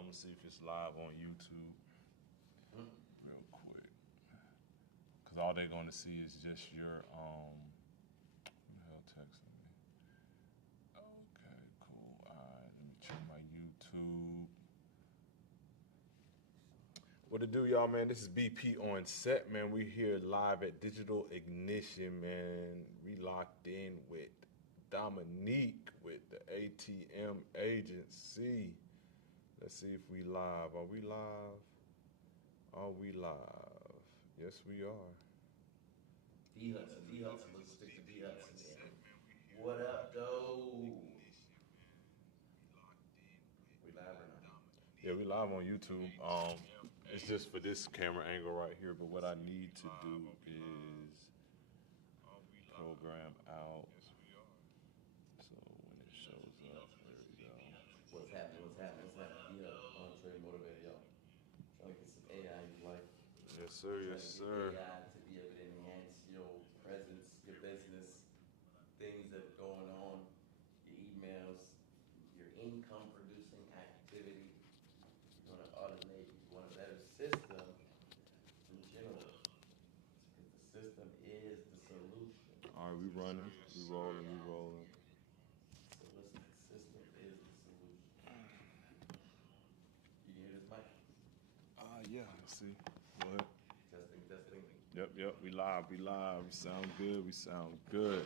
I'm gonna see if it's live on YouTube real quick. Cause all they're gonna see is just your who the hell texting me? Okay, cool. Alright, let me check my YouTube. What it do, y'all, man? This is BP on set, man. We here live at Digital Ignition, man. We locked in with Dominique with the ATM agency. Let's see if we live. Are we live? Are we live? Yes, we are. D Hudson, let's stick to D Hudson, man. What up, though? We live or not? Yeah, we live on YouTube. It's just for this camera angle right here, but what I need to do is program out. So when it shows up, there we go. What's happening? D Entree motivated, y'all. Trying to get some AI in your life. Yes, sir, yes, sir. AI to be able to enhance your presence, your business, things that are going on, your emails, your income producing activity. You want to automate, you want a better system in general. Because the system is the solution. All right, we running, we rolling, we rolling. So listen, the system is the solution. You can hear this mic? Yeah, let's see. Go ahead. Testing. Yep, we live. We sound good.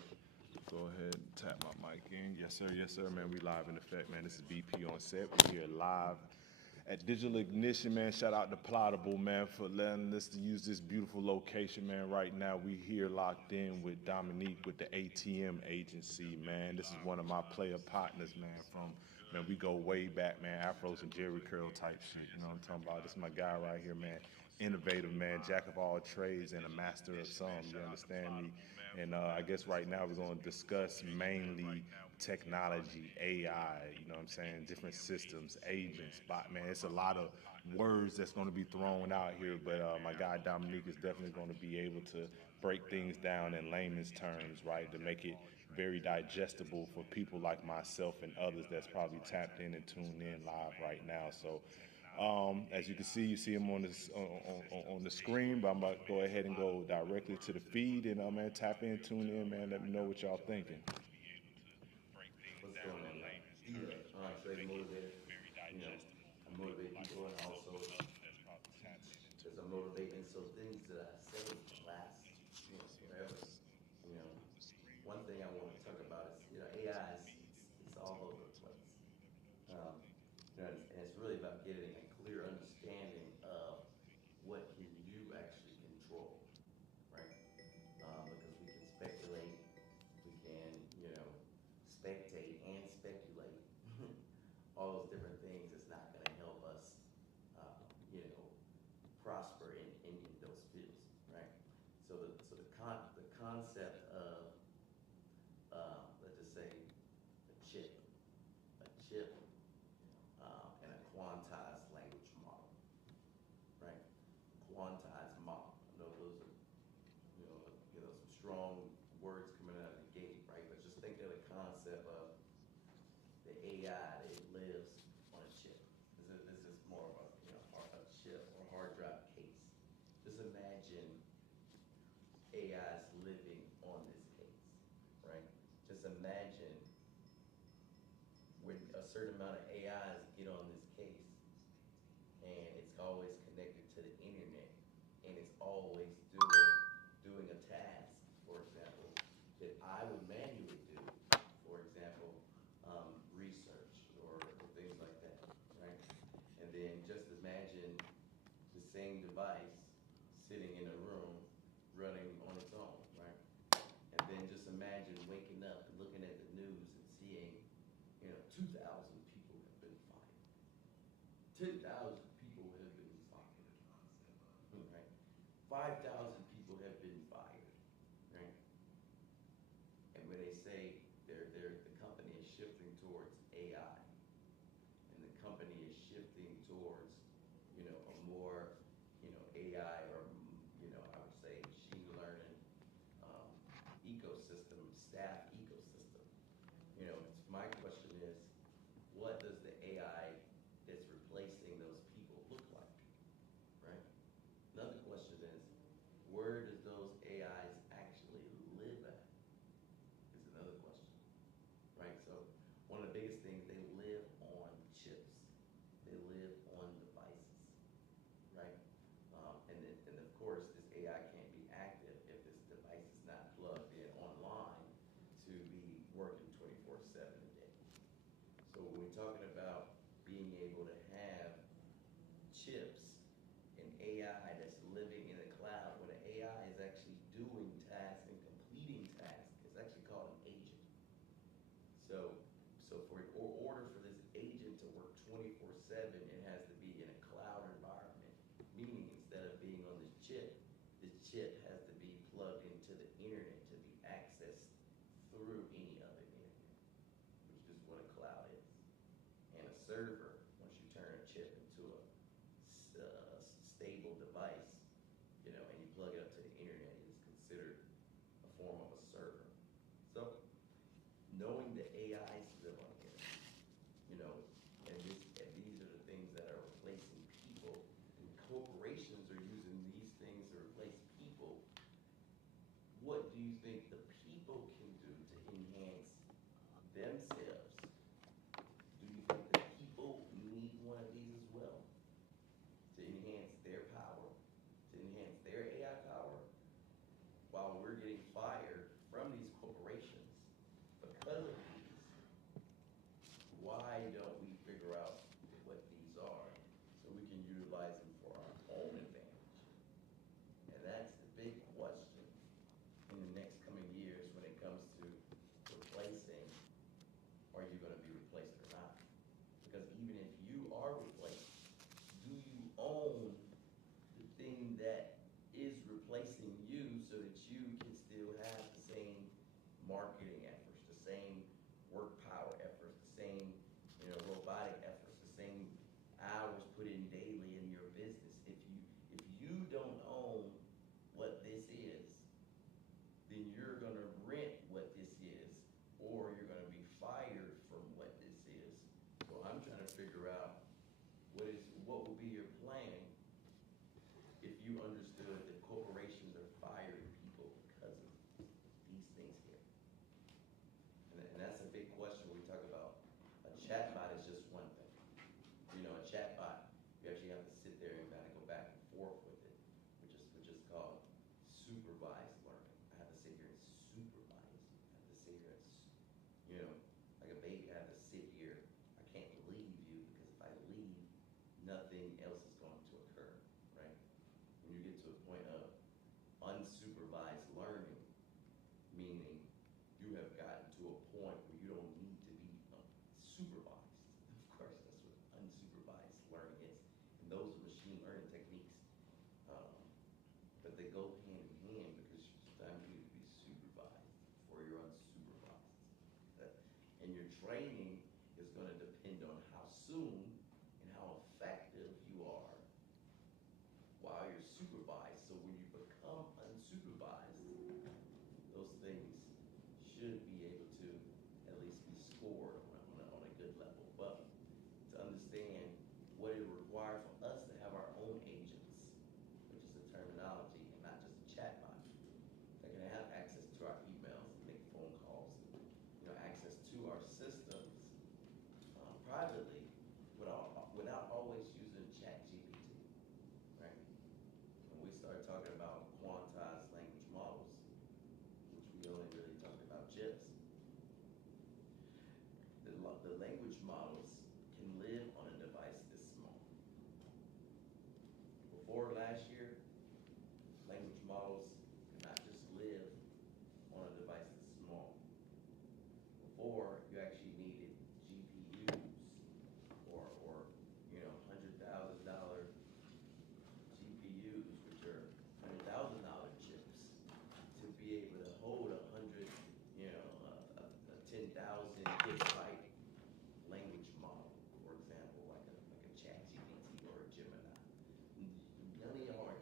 Go ahead and tap my mic in. Yes, sir, man. We live in effect, man. This is BP on set. We're here live at Digital Ignition, man. Shout out to Plottable, man, for letting us to use this beautiful location, man. Right now, we here locked in with Dominique with the ATM agency, man. This is one of my player partners, man, man, we go way back, man, afros and Jerry curl type shit, you know what I'm talking about? This is my guy right here, man. Innovative, man, jack of all trades and a master of some, you understand me? And I guess right now we're going to discuss mainly technology, AI, you know what I'm saying, different systems, agents, man, it's a lot of words that's going to be thrown out here, but my guy Dominique is definitely going to be able to break things down in layman's terms, right, to make it very digestible for people like myself and others that's probably tapped in and tuned in live right now. So as you can see, you see him on the screen, but I'm about to go ahead and go directly to the feed and man, tap in, tune in, man. Let me know what y'all thinking. What's going on, man? Entree motivated. You know, I motivate people and also because I'm motivating. So things that I say last, forever. You know, one thing I want to talk about is, AI is it's all over the place. And it's really about getting a clear understanding of what can you actually control, right? Because we can speculate, we can, spectate and speculate. All those different things is not going to help us, prosper in those fields, right? So the concept of let's just say a chip, and a quantized language model, right? Quantized model. I know those are some strong words coming out of the gate, right? But just think of the concept of the AI that lives on a chip. This is more of a chip or hard drive case. Just imagine AI's living on this case, right? Just imagine when a certain amount of AIs get on this case and it's always connected to the internet and it's always doing a task, for example, that I would manually do, for example, research or things like that, right? And then just imagine the same device sitting in a room running on its own, right? And then just imagine waking up and looking at the news and seeing, 2,000 people have been fired. 10,000 people have been fired, right? 5,000 people have been fired, right? And when they say the company is shifting towards AI, and the company is shifting towards, a more, AI or, I would say machine learning ecosystem, staff ecosystem. My question is, what does the AI that's replacing course, this AI can't be active if this device is not plugged in online to be working 24/7 a day. So when we're talking about being able to have chips and AI that's living in the cloud, when the AI is actually doing tasks and completing tasks, it's actually called an agent. So for in order for this agent to work 24/7, it has to be in a cloud environment. Meaning, instead of being on this chip has to be plugged into the internet to be accessed through any other internet, which is what a cloud is. And a server, once you turn a chip into a stable device, and you plug it up to the internet, it is considered a form of a server. So, knowing the AIs live on here, and these are the things that are replacing people, and corporations are using these things to replace people. What do you think the people can do to enhance themselves? Do you think the people need one of these as well to enhance their power, to enhance their AI power, while we're getting fired from these corporations because of these? Why don't we figure out what these are so we can utilize them for our own advantage? And that's the big question in the next coming years when it comes to replacing. Are you going to be replaced or not? Because even if you are replaced, do you own the thing that is replacing you so that you can still have the same marketing efforts, the same work power efforts, the same robotic efforts, the same hours put in daily in your business? If you don't own what this is, then you're going to rent what this is, or you're going to be fired from what this is. So I'm trying to figure out what would be your plan if you understood that corporations are firing people because of these things here. And that's a big question when we talk about a chatbot is just one thing. A chatbot, you actually have to sit there and kind of go back and forth with it, which is called supervised learning. I have to sit here and supervise. I have to sit here and, like a baby, I have to sit here. I can't leave you, because if I leave, nothing else is going to occur, right? When you get to a point of unsupervised learning, meaning you have gotten to a point where you don't need to be supervised. Of course, that's what unsupervised learning is. And those are machine learning techniques. But they go hand in hand, because sometimes you need to be supervised before you're unsupervised. And your training is going to depend on how soon and how effective you are while you're supervised. So when you become unsupervised, those things should be able to at least be scored on a good level. But to understand what it requires for us to have our own agents, which is the terminology, and not just a chatbot, that can have access to our emails and make phone calls, and access to our systems privately without always using ChatGPT, right? When we start talking about quantized language models, which we only really talked about chips, the language models can live on a device this small. Before last year, language models could not just live on a device this small. Before, you actually needed GPUs or $100,000 GPUs, which are $100,000 chips, to be able to hold a 10,000 gigabyte language model, for example, like a ChatGPT or a Gemini. None of y'all are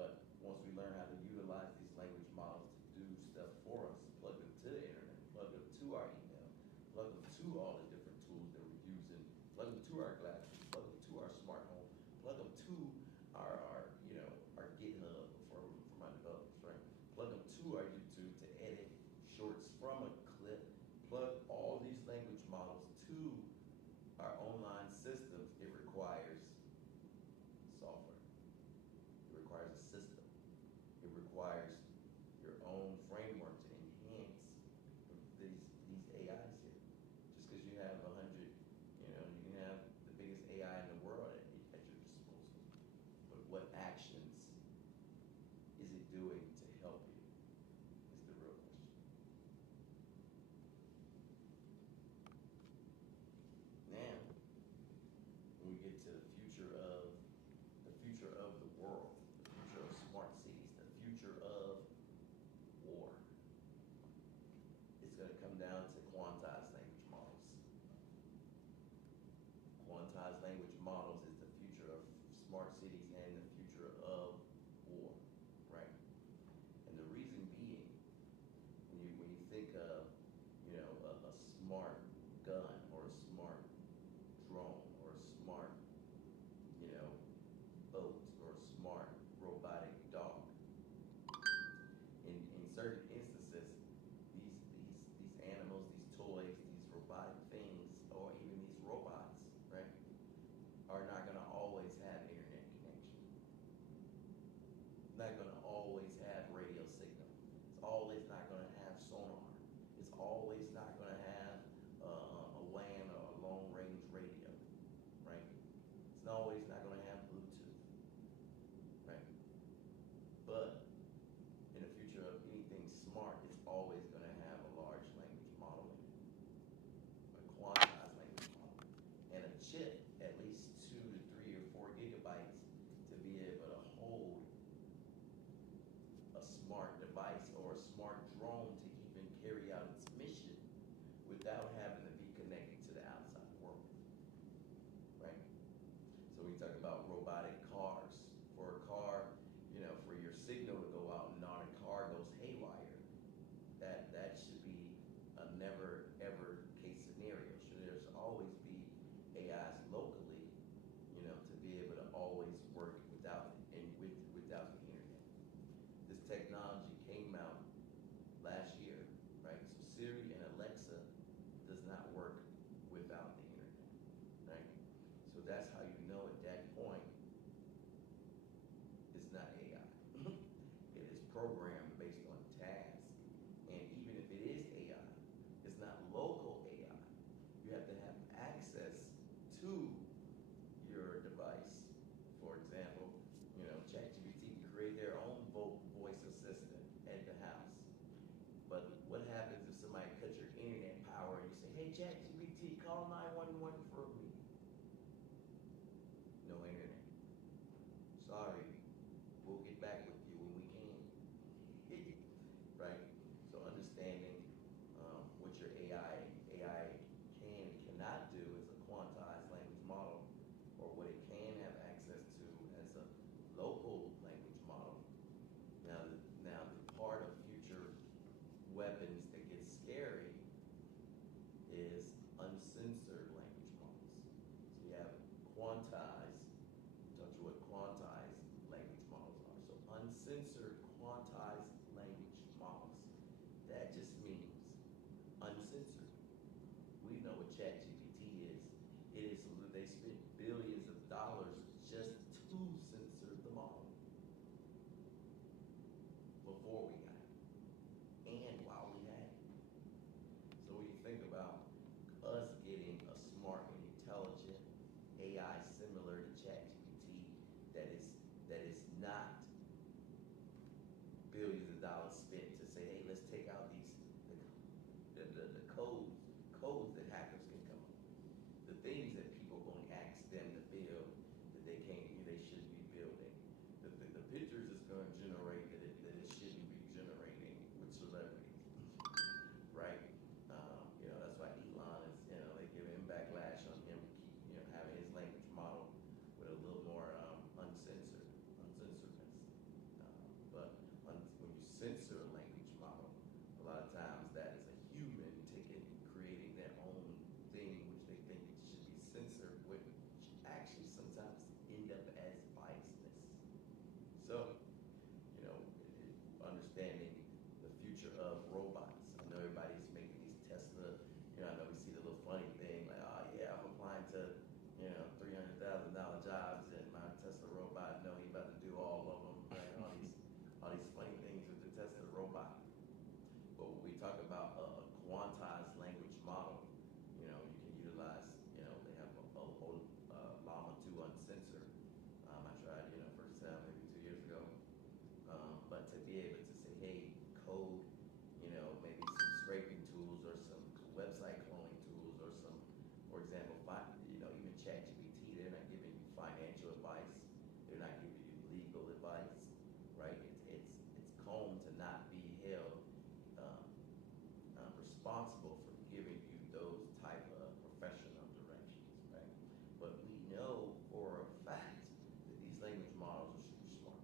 But once we learn how to utilize these language models to do stuff for us, plug them to the internet, plug them to our email, plug them to all the different tools that we're using, plug them to our glasses, plug them to our smart home, plug them to our GitHub from our developers, right? Plug them to our YouTube to edit shorts from a clip, plug all these language models to our online systems. It requires software. It requires a system. It requires your own framework to enhance these AIs here. Just because you have 100, you can have the biggest AI in the world at your disposal. But what actions is it doing to help you is the real question. Now, when we get to the future of the world, the future of smart cities, the future of war, it's going to come down to quantized language models. Quantized language models is the future of smart cities and the future of war, right? And the reason being, when you think of, a smart gun or a smart drone or a smart, boat or a smart robotic dog, in certain instances, these animals, these toys, these robotic things, or even these robots, right, are not going to always have internet connection. Not going to always have radio signal. It's always not going to have sonar. It's always not going to have a WAN or a long range radio, right? It's always not going to have Bluetooth, right? But in the future of anything smart, it's always going to have a large language model in it, a quantized language model, and a chip at least 2 to 3 or 4 gigabytes to be able to hold a smart device or a smart drone to even carry out its mission without having to be connected to the outside world, right? So we talk about robotic cars. For a car, for your signal to go out and not a car goes haywire, that should be a never ever case scenario. Should there's always be AIs locally, to be able to always work without the internet. This technology came out last year, right? So Siri and Alexa does not work without the internet, right? So that's how you know at that point it's not AI. It is programmed based on tasks. And even if it is AI, it's not local AI. You have to have access to your device. For example, ChatGPT can create their own voice assistant at the house. But what happens if somebody cuts your internet power and you say, hey, ChatGPT, call 911 for me? No internet. Sorry, we'll get back with you when we can. Right? So understanding what your AI can and cannot do as a quantized language model, or what it can have access to as a local language model. Now the part of future weapons that gets scary is uncensored language models. So you have quantized, I'll tell you what quantized language models are. So uncensored quantized language models. That just means uncensored. We know what ChatGPT is. They spent billions of dollars just to censor the model before we got it and while we had it. So when you think about us getting a smart and intelligent AI similar to ChatGPT that is not billions of dollars spent to say, hey, let's take out the codes that hackers can come up with, the things that people are going to ask them to build that they shouldn't be building, the pictures it's going to generate that it shouldn't be generating with celebrities, right? That's why Elon is, they give him backlash on him, having his language model with a little more uncensoredness. responsible for giving you those type of professional directions, right? But we know for a fact that these language models are super smart.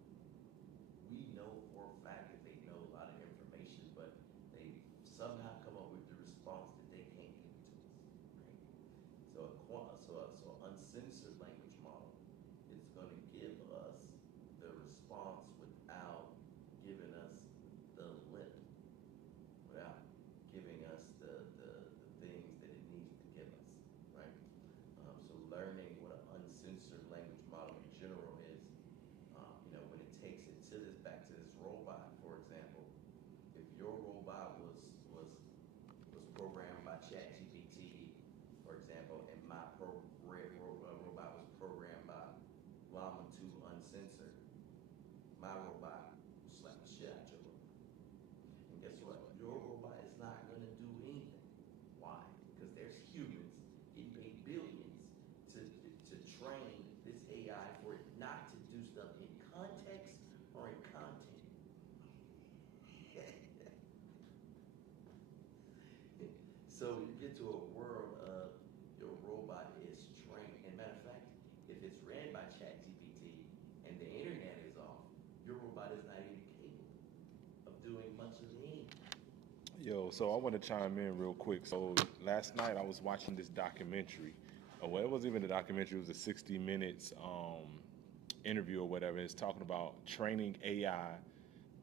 We know for a fact that they know a lot of information, but they somehow come up with the response that they can't give it to us, right? So uncensored language model is going to give us the response without giving us the lip, without giving us the things that it needs to give us, right? So learning what an uncensored language model in general is, when it takes it to this back to this robot, for example, if your robot was programmed by ChatGPT, for example, and my robot was programmed by Llama 2 Uncensored, my robot will slap the shit out your robot. And guess what? Your robot is not going to do anything. Why? Because there's humans getting paid billions to train this AI for it not to do stuff in context or in content. So you get to a world of your robot is trained. And matter of fact, if it's ran by ChatGPT and the internet is off, your robot is not even capable of doing much of anything. Yo, so I want to chime in real quick. So last night I was watching this documentary. Well, it wasn't even a documentary. It was a 60 minutes interview or whatever. It's talking about training AI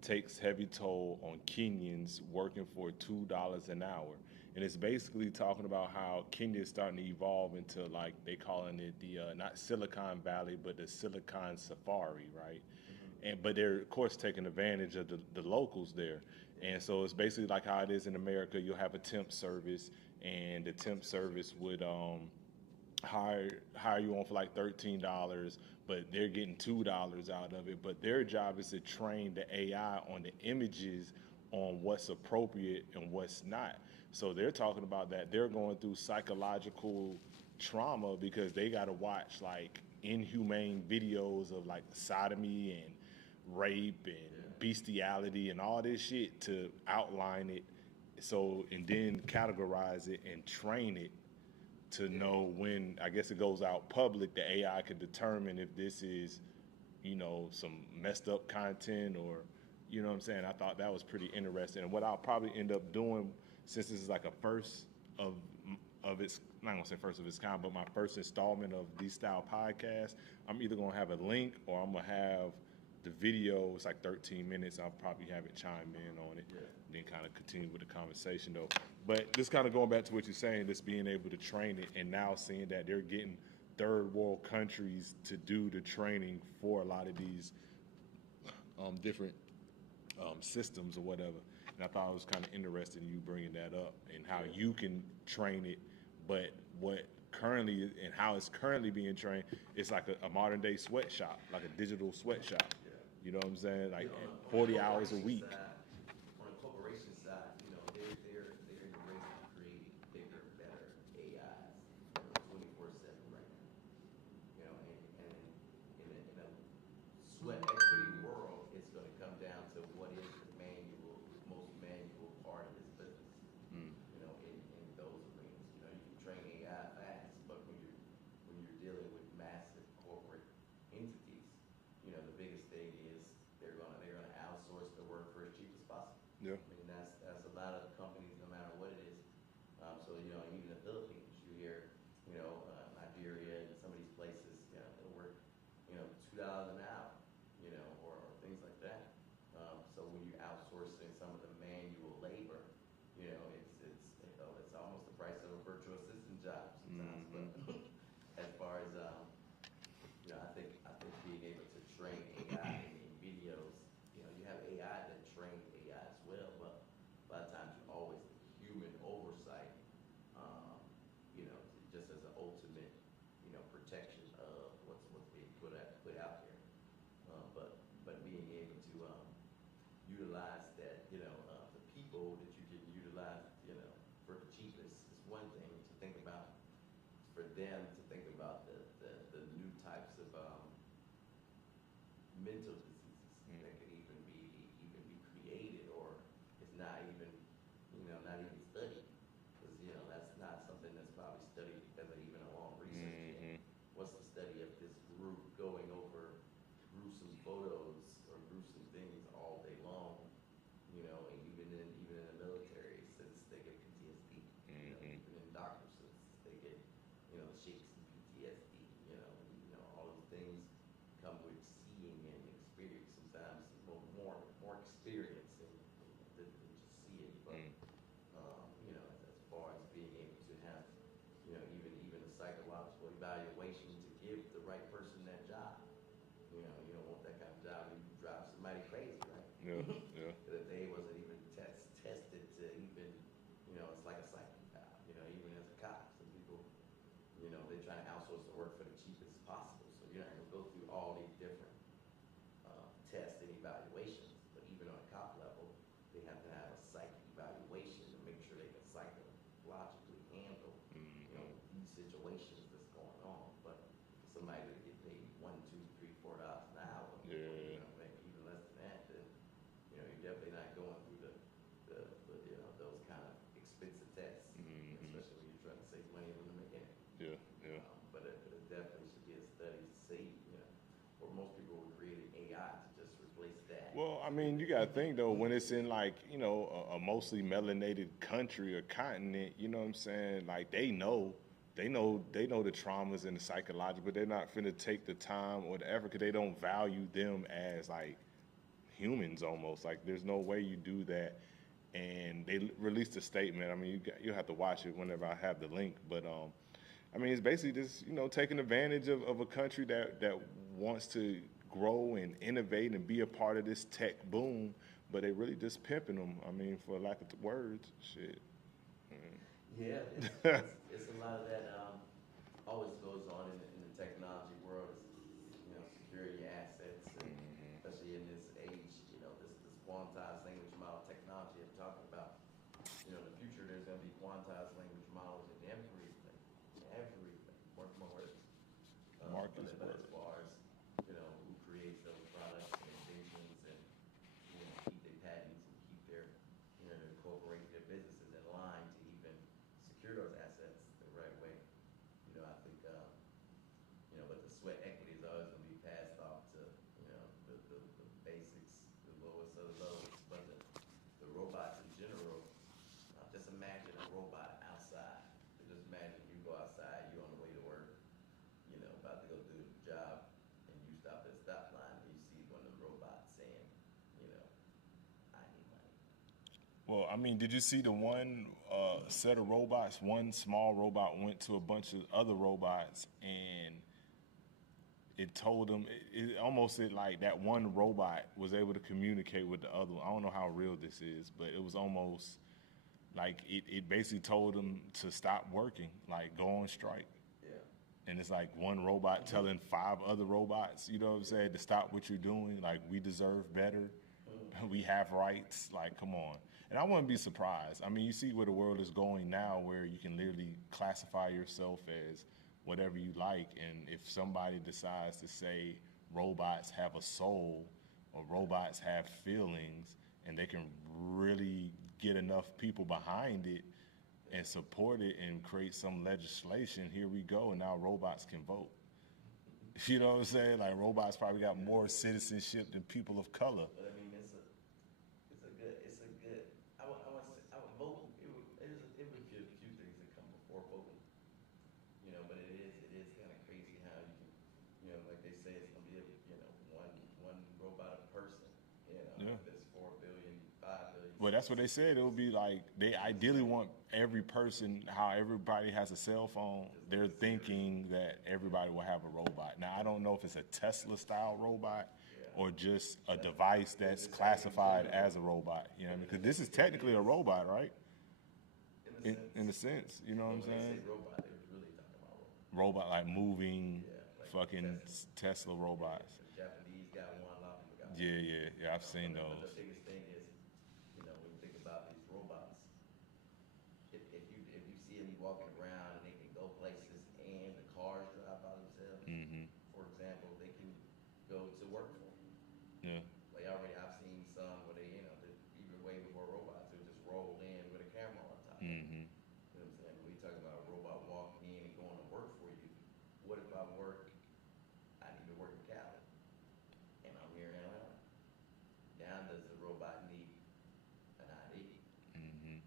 takes heavy toll on Kenyans working for $2 an hour. And it's basically talking about how Kenya is starting to evolve into, like, they calling it the, not Silicon Valley, but the Silicon Safari, right? But they're, of course, taking advantage of the locals there. And so it's basically like how it is in America. You'll have a temp service, and the temp service would hire you on for like $13, but they're getting $2 out of it. But their job is to train the AI on the images on what's appropriate and what's not. So they're talking about that they're going through psychological trauma because they got to watch like inhumane videos of like sodomy and rape and bestiality and all this shit to outline it, so, and then categorize it and train it to know when, I guess, it goes out public, the AI could determine if this is, some messed up content or, what I'm saying? I thought that was pretty interesting. And what I'll probably end up doing, since this is like a first of its, I'm not gonna say first of its kind, but my first installment of these style podcasts, I'm either gonna have a link or I'm gonna have the video. It's like 13 minutes. I'll probably have it chime in on it, and then kind of continue with the conversation though. But this kind of going back to what you're saying, this being able to train it, and now seeing that they're getting third world countries to do the training for a lot of these different systems or whatever. And I thought it was kind of interesting you bringing that up and how you can train it, but what currently and how it's currently being trained, it's like a modern day sweatshop, like a digital sweatshop. You know what I'm saying? Like 40 hours a week. On the corporation side, they're in the race to create bigger, better AIs, 24/7 right now. And in a sweat equity world, it's going to come down to what is the most manual part of this business. In those arenas, you can train AI fast, but when you're dealing with massive corporate entities, the biggest thing is they're gonna outsource the work for as cheap as possible. Yeah. I mean, that's a lot of companies, no matter what it is. So even the Philippines, you hear, Nigeria and some of these places, they'll work, $2 an hour, or things like that. So when you're outsourcing some of the manual labor, it's almost the price of a virtual assistant job sometimes. But as far as I think being able to train AI in videos, you have AI that train AI as well, but a lot of times you always human oversight, just as an ultimate, protection of what's being put out there. But being able to utilize that, the people that you can utilize, for the cheapest is one thing to think about. For them to think about the new types of mental diseases that could even be created, or it's not even studied. photos or gruesome things all day long, and even in the military, since they get PTSD, even in doctors, since they get, shakes and PTSD, all those things come with seeing and experience. Sometimes more experience than just seeing, but as far as being able to have, even a psychological evaluation to give the right person that job. You don't want that kind of job where you drive somebody crazy, right? Yeah, yeah. That they wasn't even tested to even, it's like a psych job, even as a cop. Some people, they're trying to outsource the work for the cheapest possible. So you're not going to go through all these different tests and evaluations. But even on a cop level, they have to have a psych evaluation to make sure they can psychologically handle, these situations that's going on. But for somebody to get paid $1, $2, $3, $4 an hour, Yeah. maybe even less than that, then you're definitely not going through those kind of expensive tests, especially when you're trying to save money when you're making it. Yeah, yeah. But it definitely should be a study to see, or most people were creating AI to just replace that. Well, I mean, you got to think though, when it's in like, a mostly melanated country or continent, you know what I'm saying? Like they know the traumas and the psychological, but they're not finna take the time or the effort because they don't value them as like humans almost. Like there's no way you do that. And they released a statement. I mean, you'll have to watch it whenever I have the link. But I mean, it's basically just taking advantage of a country that wants to grow and innovate and be a part of this tech boom, but they really just pimping them. I mean, for lack of words, shit. Yeah, it's a lot of that always goes on in the technology world. Is security assets, and especially in this age, this quantized language model technology I'm talking about. In the future, there's going to be quantized language models in everything, Mark my words. Marcus But as words. far as who creates those products and inventions, and keep their patents and keep their incorporate their businesses in line to even secure those assets the right way. I think but the sweat equity is always going to be passed off to the basics, the lowest of the lowest. But the robots in general, just imagine a robot outside. Just imagine you go outside, you're on the way to work, about to go do the job, and you stop at a stoplight and you see one of the robots saying, I need money. Well, I mean, did you see the one set of robots? One small robot went to a bunch of other robots, and it told them it almost like that one robot was able to communicate with the other one. I don't know how real this is, but it was almost like it basically told them to stop working, like go on strike. Yeah. And it's like one robot telling 5 other robots, you know what I'm saying, to stop what you're doing. Like, we deserve better. We have rights. Like, come on. And I wouldn't be surprised. I mean, you see where the world is going now, where you can literally classify yourself as whatever you like. And if somebody decides to say robots have a soul or robots have feelings, and they can really get enough people behind it and support it and create some legislation, here we go, and now robots can vote. You know what I'm saying? Like, robots probably got more citizenship than people of color. But I mean, it's a good. I would vote. It would be a few things that come before voting. But it is kind of crazy how you can, like they say, it's gonna be one robot a person. Yeah. There's 4 billion, 5 billion. Well, that's what they said. It would be like they ideally want every person, how everybody has a cell phone, they're thinking that everybody will have a robot. Now, I don't know if it's a Tesla-style robot or just a device that's classified as a robot. You know what I mean? Because this is technically a robot, right? In a sense, you know what I'm When they saying? say robot, they were really talking about robot. Robot, like moving, like fucking Tesla. Tesla robots. The Japanese got one, a lot of people got one. Yeah, I've seen But those. the biggest thing is, when you think about these robots, if you see them walking around and they can go places and the cars drive by themselves, for example, they can go to work for them. Yeah. Like I've seen some where they, even way before robots, they would just roll in with a camera on top. Mm-hmm. You know what I'm saying? When you talk about a robot walking in and going to work for you, what if I need to work in Cali, and I'm here does the robot need an ID?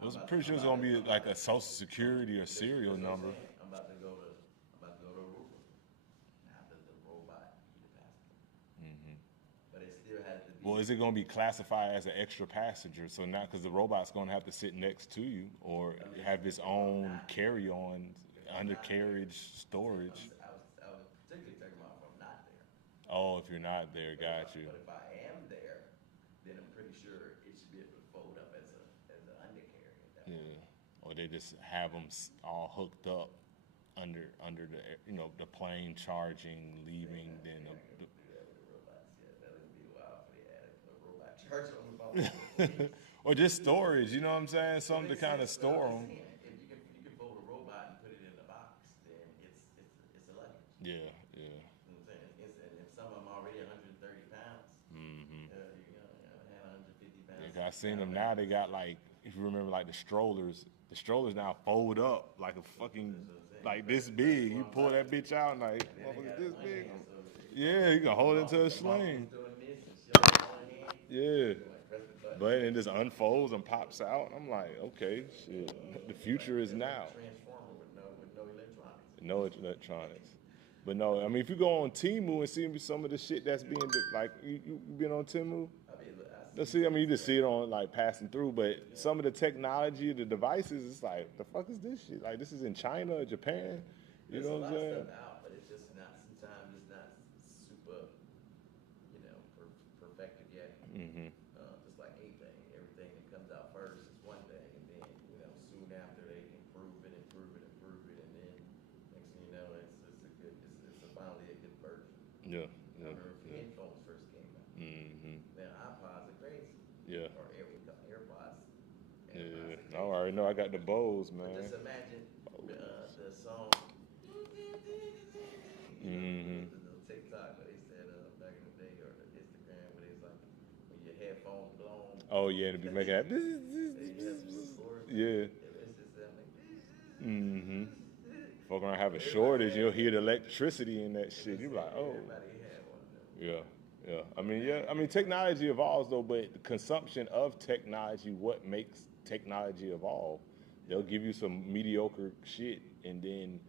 I was pretty sure it's gonna be like a social security or serial That's what I'm number. saying. I'm about to go to Aruba. Now does the robot need a passport? But it still has to be. Well, is it gonna be classified as an extra passenger? So now, because the robot's gonna have to sit next to you or have its own carry-on undercarriage storage. I was particularly talking about if I'm not there. Oh, if you're not there, got you. But if I am there, then I'm pretty sure it should be able to fold up as an undercarriage at that point. Yeah. Or they just have them all hooked up under the the plane charging, leaving, then Do that with the robots. Yeah, that would be wild for the added a robot charger on the phone. or just storage. You know what I'm saying? Something to kind of store them. If you can fold a robot and put it in a box, then it's a luggage. Yeah, yeah. You know what I'm saying? And if some of them already 130 pounds, you had 150 pounds. Yeah, 'cause I seen them now. They got like, if you remember, like the strollers. The strollers now fold up like a fucking like this big. You pull that bitch out and like, motherfucker, this big. Yeah, you can hold it into a sling. Yeah. But it just unfolds and pops out. I'm like, okay, shit. The future is now. Transformer with no electronics. No electronics. But no, I mean, if you go on Temu and see some of the shit that's being, like, you been on Temu? Let's see, I mean, you just see it on, like, passing through, but some of the technology, the devices, it's like, the fuck is this shit? Like, this is in China or Japan? You know what I'm saying? There's a lot of stuff out, but it's just not, sometimes it's not super, perfected yet. Just like anything, everything that comes out first is one thing, and then, soon after they improve it, and then next thing you know, it's finally a good version. Yeah. I remember when headphones first came out. Now iPods are crazy. Yeah. Or AirPods. Yeah. I already know I got the Bose, man. But just imagine the song. The little TikTok where they said back in the day, or the Instagram where they was like, when your headphones blown. Oh yeah, to be making that. Yeah. It's just that like. Fuck around, have a shortage, you'll hear the electricity in that shit. You be like, oh. Everybody had one of them. Yeah. I mean, technology evolves though, but the consumption of technology, what makes technology evolve? They'll give you some mediocre shit, and then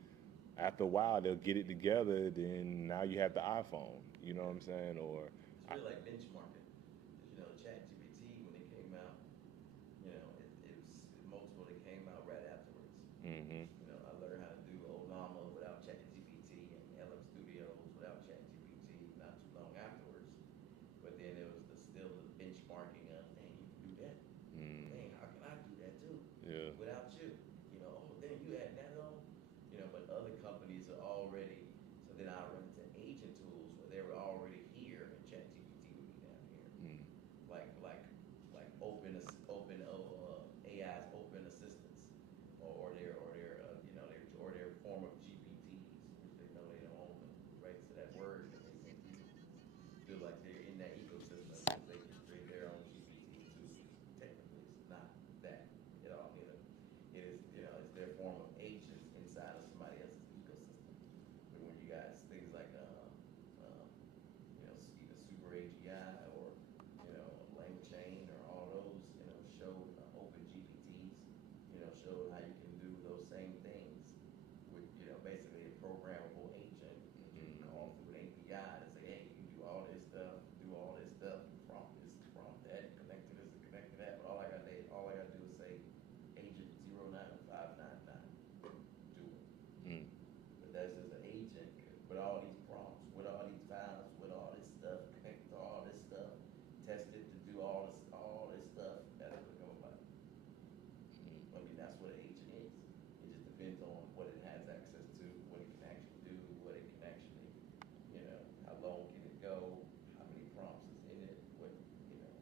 after a while, they'll get it together. Then now you have the iPhone. You know what I'm saying? Or it's really like benchmarking. ChatGPT when it came out, it was multiple that came out right afterwards. I learned how to do Olama without ChatGPT and LM Studios without ChatGPT not too long afterwards. But then it was still the benchmarking of, dang, you can do that. Dang, how can I do that too? Yeah. Without you. Then you add that on. But other companies are already, so then I run into agent tools where they were already here and ChatGPT would be down here. Like open AI's open assistants or their form of GPTs, which they know they don't own them, right? So that word that they make you feel like they're in that ecosystem because they can create their own GPT too. Technically, it's not that at all either. It is, it's their form of agents inside of somebody else's ecosystem. But when you got things like, either Super AGI or, LangChain or all those, show open GPTs, show how you can do those same things with, basically a programmable agent. You can call through an API to say, hey, you can do all this stuff, prompt this, prompt that, connect to this, and connect to that. But all I gotta do is say agent 09599, do it. But that's just an agent with all these prompts, with all these files, with all this stuff, connect to all this stuff, test it to do all this stuff at a click of a button. I mean, that's what an agent is. It just depends on what it has access to, what it can actually do, what it can actually, how long can it go, how many prompts is in it, what,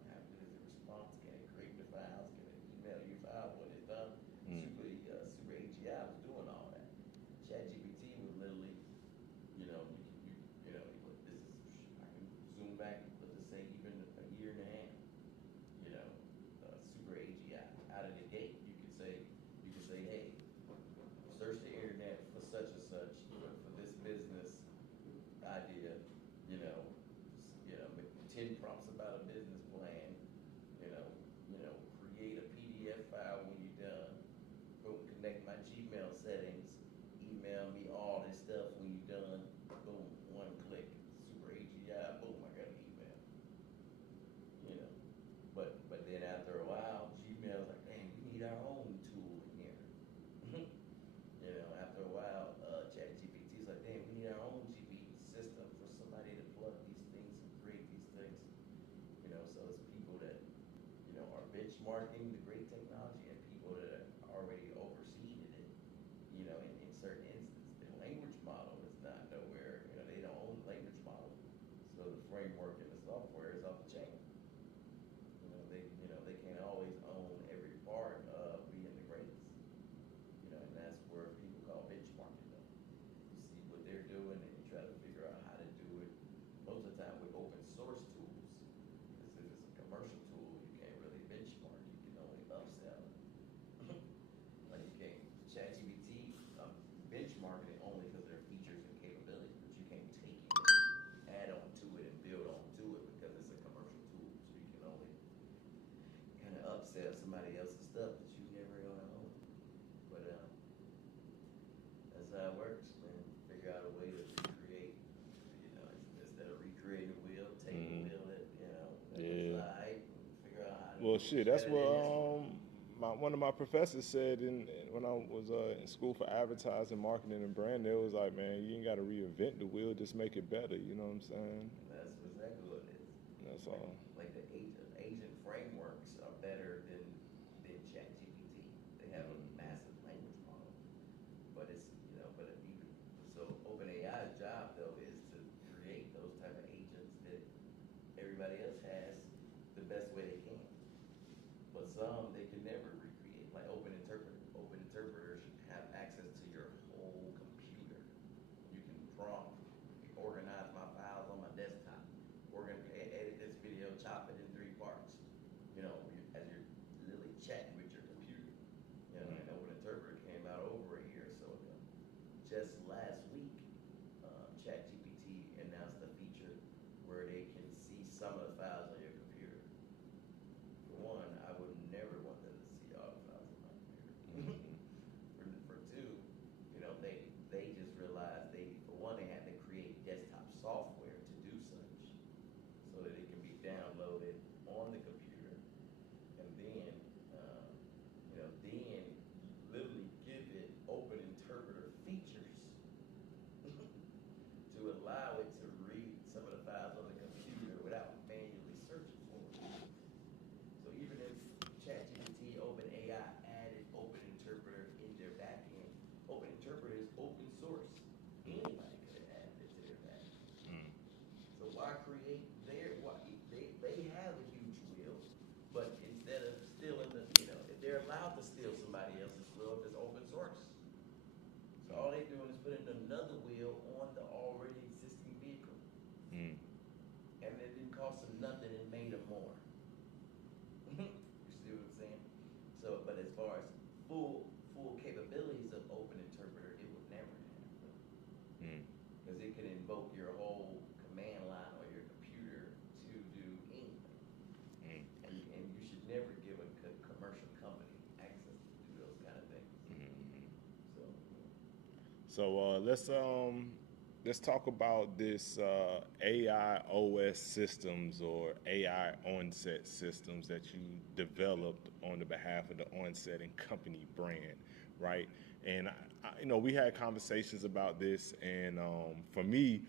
how good is the response, can it create the files, can it email you files when it's done. Super AGI was doing all that. ChatGPT was literally, I can zoom back, let's just say even a year and a half. Super AGI out of the gate, you could say, hey, search the internet for such and such, for this business idea, 10 prompts about a business plan, create a PDF file when you're done. Boom, connect my Gmail settings, email me all this stuff when you're done. Boom, one click, super AGI, boom, I got an email. You know, but then after a while, Gmail's like, dang, we need our own tool in here. You know, after a while, ChatGPT's like, dang, we need our own GPT system for somebody to plug these things and create these things. You know, so it's people that, you know, are benchmarking the great technology and people that are already overseeing it. You know, in certain instances, the language model is not nowhere. You know, they don't own the language model, so the framework and the software is off the chain. You know, they can't always own every part of being the greatest. You know, and that's where people call benchmarking them. You see what they're doing and you try to figure out how to do it. Most of the time with open source tools, because if it's a commercial tool, you can't really benchmark. You can only upsell it. Like you can't ChatGPT benchmarking it only because there are features and capabilities, but you can't take it, add on to it, and build on to it because it's a commercial tool. So you can only kind of upsell somebody else's stuff that you never gonna own. But that's how it works, man. Figure out a way to recreate. You know, instead of recreating the wheel, take the wheel that you know that was right, and figure out how to. Well, shit, set that's it what in this one. one of my professors said when I was in school for advertising, marketing, and branding. It was like, man, you ain't got to reinvent the wheel, just make it better. You know what I'm saying? And that's exactly what it is. That's Like, all. like the agent frameworks are better than ChatGPT. They have a massive language model, but it's you know, but if you so OpenAI's job though is to create those type of agents that everybody else has the best way they can. But some they can never recreate, like Open Interpreter. Open Interpreter should have access to your whole computer. You can prompt, organize my files on my desktop, edit this video, chop it in 3 parts. You know, as you're literally chatting with your computer. You know, and Open Interpreter came out over a year or so ago. Just last week, ChatGPT announced a feature where they can see some of the files on your computer. For one, I would never want them to see all the files on my computer. For two, you know, they just realized for one they had to create desktop software to do such, so that it can be downloaded on the computer, and then you know then literally give it Open Interpreter features to allow it to read some of the files on the computer without manually searching for it. So even if ChatGPT, OpenAI added Open Interpreter in their backend, Open Interpreter is open source. Anybody could have added it to their backend. So why create they have a huge wheel, but instead of stealing you know, if they're allowed to steal somebody else's wheel if it's open source. So all they're doing is putting another wheel on the already existing vehicle. And it didn't cost them nothing and made them more. You see what I'm saying? So, but as far as full capabilities of Open Interpreter, it would never happen. Because it can invoke your whole command line or your computer to do anything. And you should never give a commercial company access to do those kind of things. So let's talk about this AI OS systems or AI OnSet systems that you developed on the behalf of the OnSet and company brand, right? And you know, we had conversations about this, and for me,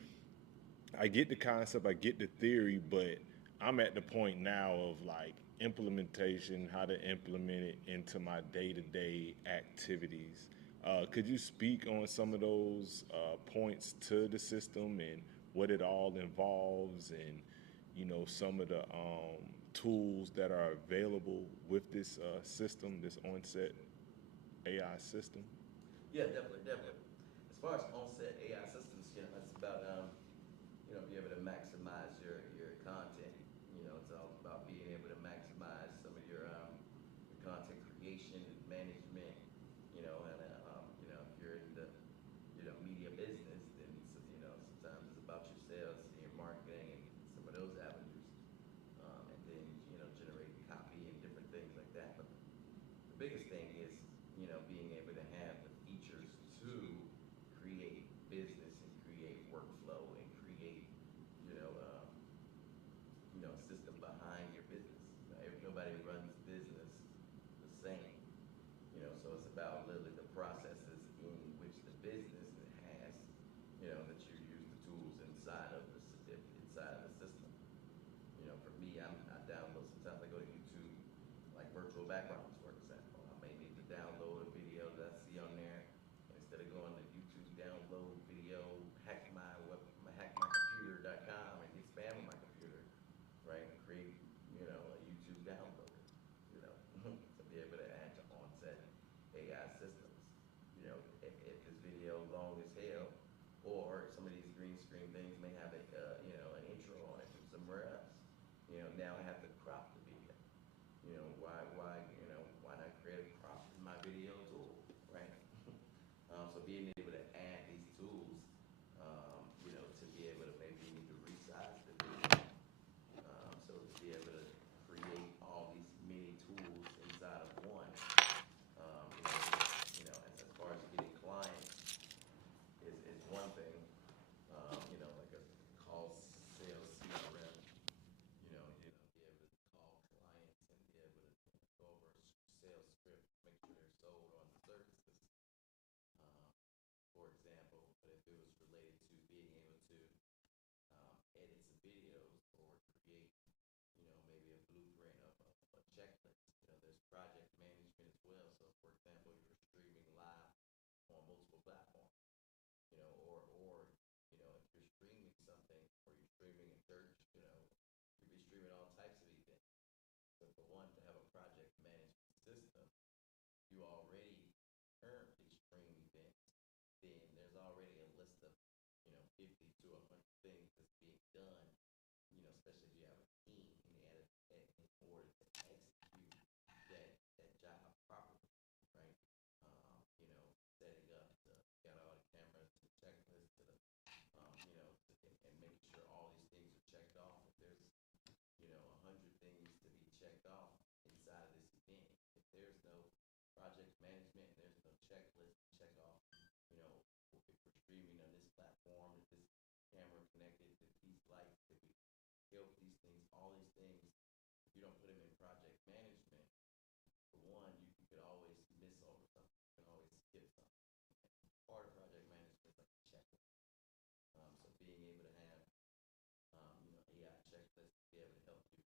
I get the concept, I get the theory, but I'm at the point now of like implementation, how to implement it into my day-to-day activities. Could you speak on some of those points to the system and what it all involves, and you know some of the tools that are available with this system, this OnSet AI system? Yeah, definitely. As far as OnSet AI systems, you know, it's about you know, be able to maximize your content. You know, it's all about being able to maximize some of your content creation and management. You know, and you know, if you're in the media business, then you know sometimes it's about your sales and your marketing and some of those avenues, and then you know generating copy and different things like that. But nobody runs business the same. So it's about literally the processes in which the business has, that you use the tools inside of inside of the system. For me, I download, sometimes I go to YouTube, like virtual backgrounds, for example. I may need to download a video that I see on there, and instead of going to YouTube, download video, hack my computer.com and get spam on my computer, right? And create, a YouTube downloader, to be able to add to OnSet AI systems. If this video long as hell, or some of these green screen things may have an intro on it from somewhere else. Now I have to crop the video. Why not create a crop in my video tool, right? So being able to add these tools, to be able to maybe you need to resize the video. So to be able to create all these mini tools inside of one, as far as getting clients is one thing. Like a call sales CRM, be able to call clients and be able to go over a sales script, make sure they're sold on the services. For example, but if it was related to being able to edit some videos or create, maybe a blueprint of a checklist. There's project management as well. So, for example, you're streaming live on multiple platforms, if you're streaming something or you're streaming a church, you could be streaming all types of events. So, for one, to have a project management system, you already currently stream events, then there's already a list of, 50 to 100 things that's being done, especially if you have a team in order to execute that job properly, right? Setting up got all the cameras, the checklist, and making sure all these things are checked off. If there's 100 things to be checked off inside of this event, if there's no project management and there's no checklist to check off, if we're streaming on this platform, if this camera connected to these lights, if we help these things, all these things, if you don't put them in project management, for one, you could always miss over something. You can always skip something. Part of project management is like a checklist. So being able to have, AI checklists to be able to help you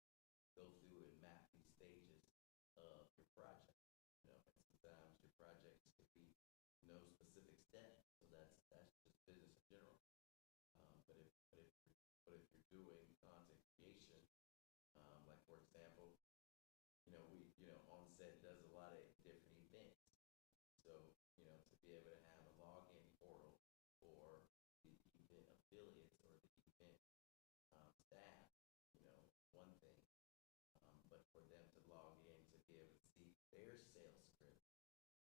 go through and map these stages of your project. And sometimes your projects could be no specific step, so that's just business in general. But if you're doing content creation, like for example, OnSet does a lot of different events. So, to be able to have a login portal for the event affiliates or the event staff, one thing. But for them to log in to be able to see their sales script,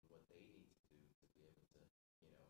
what they need to do to be able to, have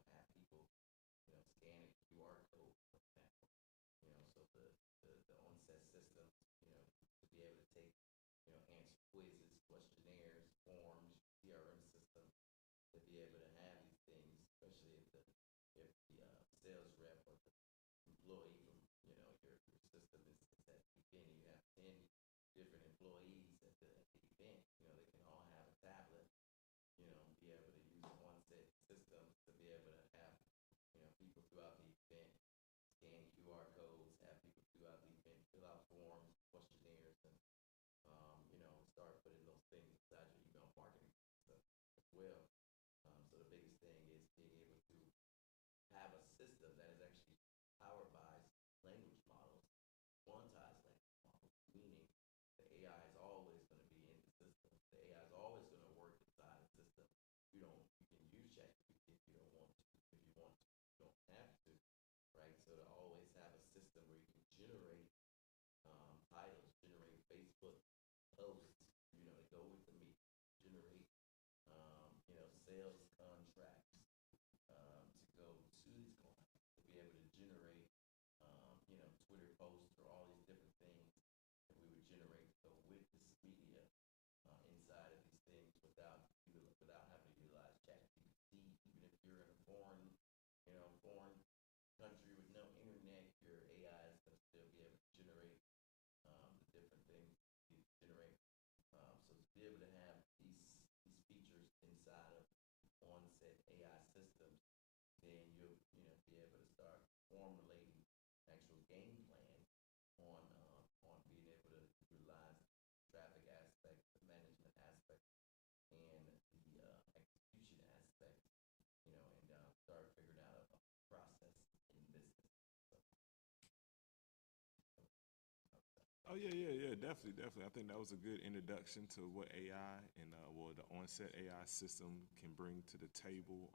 Oh yeah, definitely, definitely. I think that was a good introduction to what AI and well the OnSet AI system can bring to the table.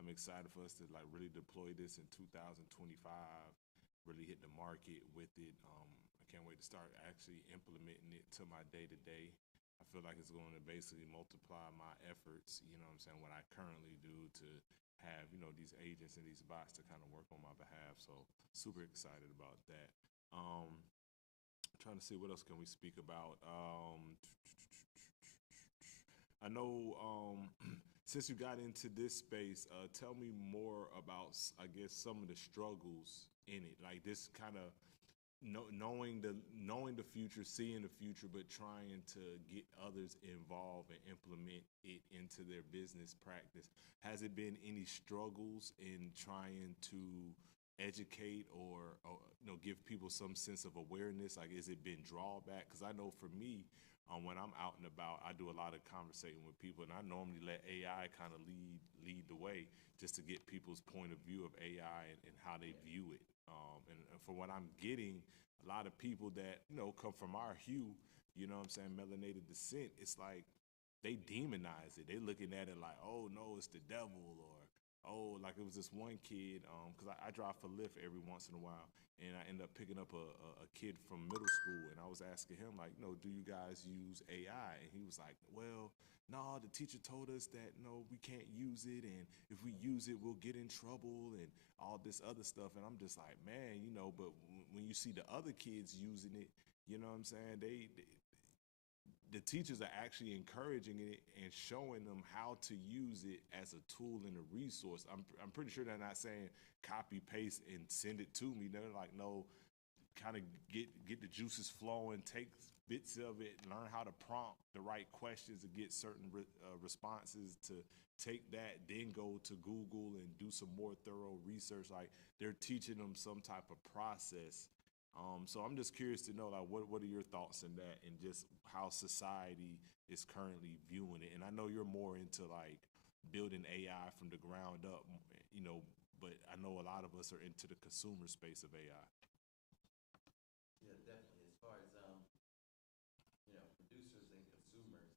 I'm excited for us to like really deploy this in 2025, really hit the market with it. I can't wait to start actually implementing it to my day to day. I feel like it's going to basically multiply my efforts. You know what I'm saying? What I currently do to have these agents and these bots to kind of work on my behalf. So super excited about that. Trying to see what else can we speak about. I know since you got into this space, tell me more about, I guess, some of the struggles in it. Like this kind of knowing the future, seeing the future, but trying to get others involved and implement it into their business practice. Has it been any struggles in trying to educate or give people some sense of awareness? Like, has it been drawback? Because I know for me, when I'm out and about, I do a lot of conversating with people, and I normally let AI kind of lead the way just to get people's point of view of AI and how they view it. And from what I'm getting, a lot of people that come from our hue, what I'm saying, melanated descent, it's like they demonize it. They looking at it like, oh no, it's the devil, or oh, like it was this one kid, because I drive for Lyft every once in a while, and I end up picking up a kid from middle school, and I was asking him like, do you guys use AI? And he was like, well, no, the teacher told us that no, we can't use it, and if we use it, we'll get in trouble and all this other stuff. And I'm just like, man, but when you see the other kids using it, you know what I'm saying? The teachers are actually encouraging it and showing them how to use it as a tool and a resource. I'm pretty sure they're not saying copy paste and send it to me. They're like, no, kind of get the juices flowing, take bits of it, learn how to prompt the right questions to get certain responses, to take that, then go to Google and do some more thorough research. Like they're teaching them some type of process. So I'm just curious to know, like, what are your thoughts on that, and just how society is currently viewing it? And I know you're more into like building AI from the ground up, but I know a lot of us are into the consumer space of AI. Yeah, definitely. As far as producers and consumers,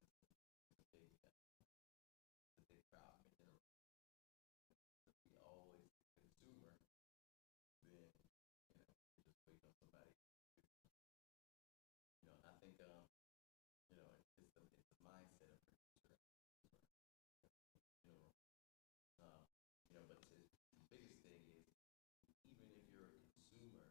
it's a big problem. We always consumer, then you just wait on somebody. I think it's the mindset of producer. You know, but the biggest thing is even if you're a consumer,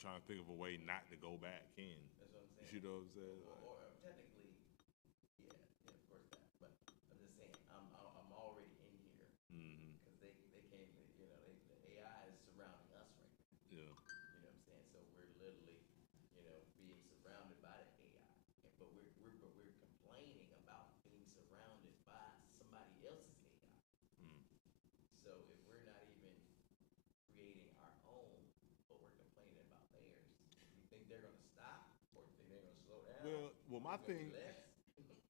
trying to think of a way not to go back in. That's what I'm saying. You know what I'm saying? Or technically, yeah, of course that. But I'm just saying, I'm already in here Mm-hmm. because they came, the AI is surrounding us right now. Yeah. You know what I'm saying? So we're literally, being surrounded by the AI, but we're complaining about being surrounded by somebody else's AI. Mm. So if we're not even creating our own, but we're complaining about theirs, you think they're gonna stop, or you think they're gonna slow down? Well, my thing, Less?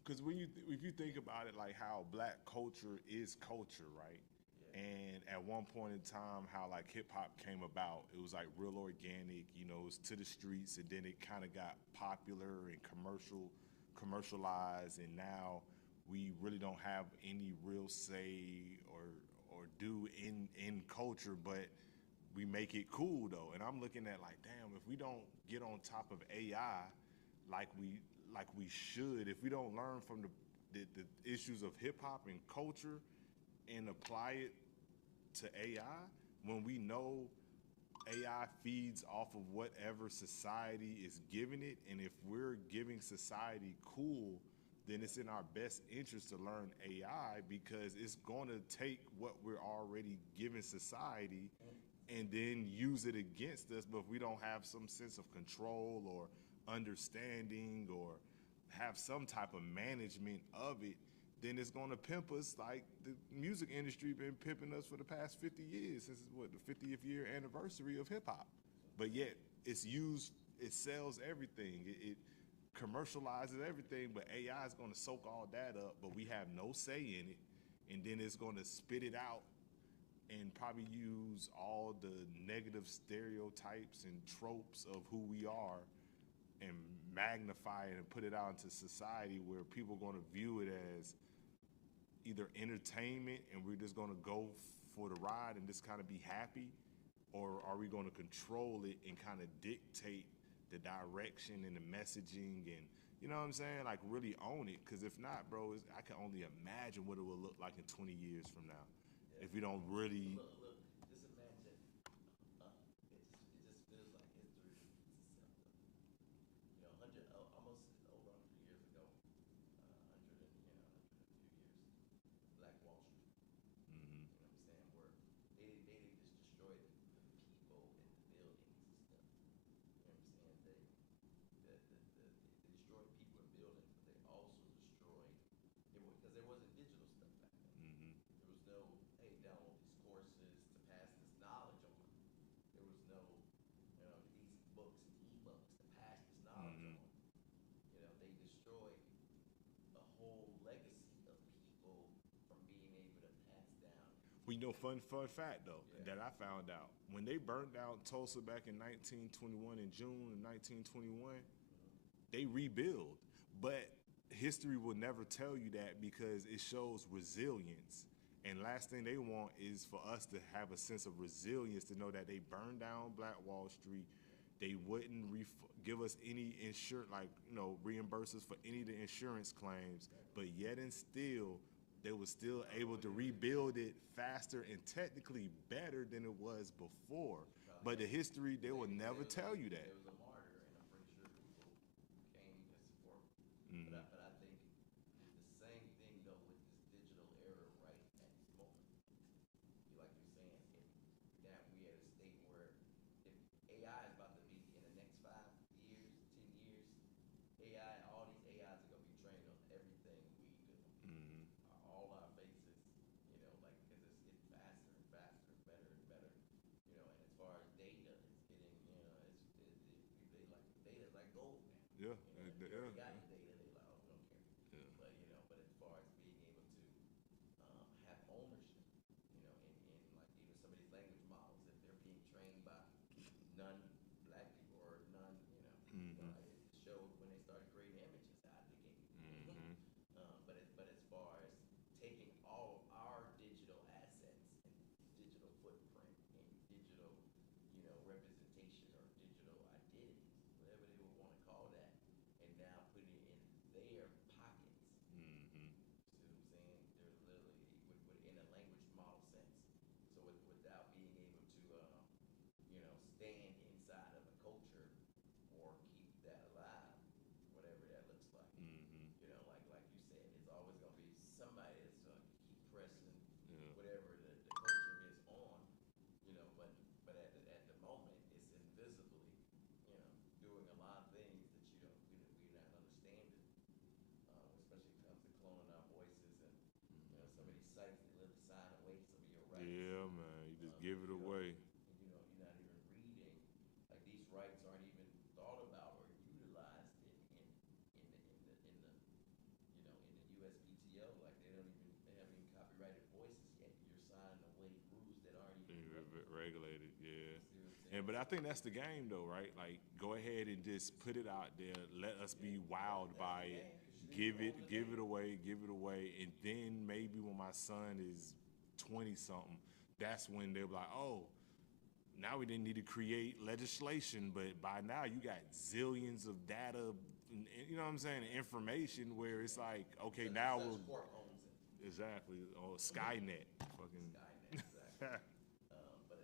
because if you think about it, like how black culture is culture, right? Yeah. And at one point in time, how like hip hop came about, it was like real organic, it was to the streets, and then it kind of got popular and commercialized, and now we really don't have any real say or do in culture, but we make it cool though. And I'm looking at like, damn, if we don't get on top of AI like we should, if we don't learn from the issues of hip hop and culture and apply it to AI, when we know AI feeds off of whatever society is giving it, and if we're giving society cool, then it's in our best interest to learn AI because it's going to take what we're already giving society and then use it against us. But if we don't have some sense of control or understanding or have some type of management of it, then it's going to pimp us like the music industry been pimping us for the past 50 years, since what, the 50th year anniversary of hip hop. But yet it's used, it sells everything, it commercializes everything, but AI is going to soak all that up, but we have no say in it, and then it's going to spit it out and probably use all the negative stereotypes and tropes of who we are and magnify it and put it out into society where people are going to view it as either entertainment and we're just going to go for the ride and just kind of be happy, or are we going to control it and kind of dictate the direction and the messaging and, you know what I'm saying, like really own it? Because if not, bro, I can only imagine what it will look like in 20 years from now if we don't really. Look, just imagine. It just feels like history repeats itself. Almost over 100 years ago, 100 and a few years, Black Wall Street. Mm-hmm. You know what I'm saying? Where they didn't just destroy the people and the buildings and stuff. You know what I'm saying? They destroyed people and buildings, but they also destroyed it because there wasn't digital stuff back then. Mm-hmm. There was no, hey, download these courses to pass this knowledge on. There was no, these books and ebooks to pass this knowledge Mm-hmm. on. They destroyed a whole legacy of people from being able to pass down. Well, fun fact though, Yeah. that I found out when they burned down Tulsa back in 1921, in June of 1921, they rebuild. But history will never tell you that because it shows resilience. And last thing they want is for us to have a sense of resilience, to know that they burned down Black Wall Street. They wouldn't give us any reimburse us for any of the insurance claims, but yet and still, they were still able to rebuild it faster and technically better than it was before. But the history, they will never tell you that. There was a martyr, and I'm pretty sure people came and support. Mm-hmm. But I think the same thing though with this digital era right at this moment. Like you're saying, that we at a state where if AI is about to be in the next 5 years, 10 years, all these AIs are gonna be trained on everything we do. Mm-hmm. All our faces, like because it's getting faster and faster and better and better. And as far as data, it's getting, they like data is like gold now. Yeah. If you already got the data, they like, oh, we don't care. Yeah. But as far as being able to have ownership, in like even some of these language models, if they're being trained by non-black people or Mm-hmm. like it showed when they started creating images out of the gate. Mm-hmm. But as far as taking all of our digital assets and digital footprint and digital, representation or digital identities, whatever they would want to call that, and now putting it regulated, yeah. See what I'm saying? And but I think that's the game though, right? Like go ahead and just put it out there. Let us be wowed by it. Give it away, and then maybe when my son is 20 something, that's when they'll be like, oh, now we didn't need to create legislation, but by now you got zillions of data, and you know what I'm saying, information where it's like, okay, now Such we'll court owns it. exactly, or Skynet, fucking. Skynet, exactly. But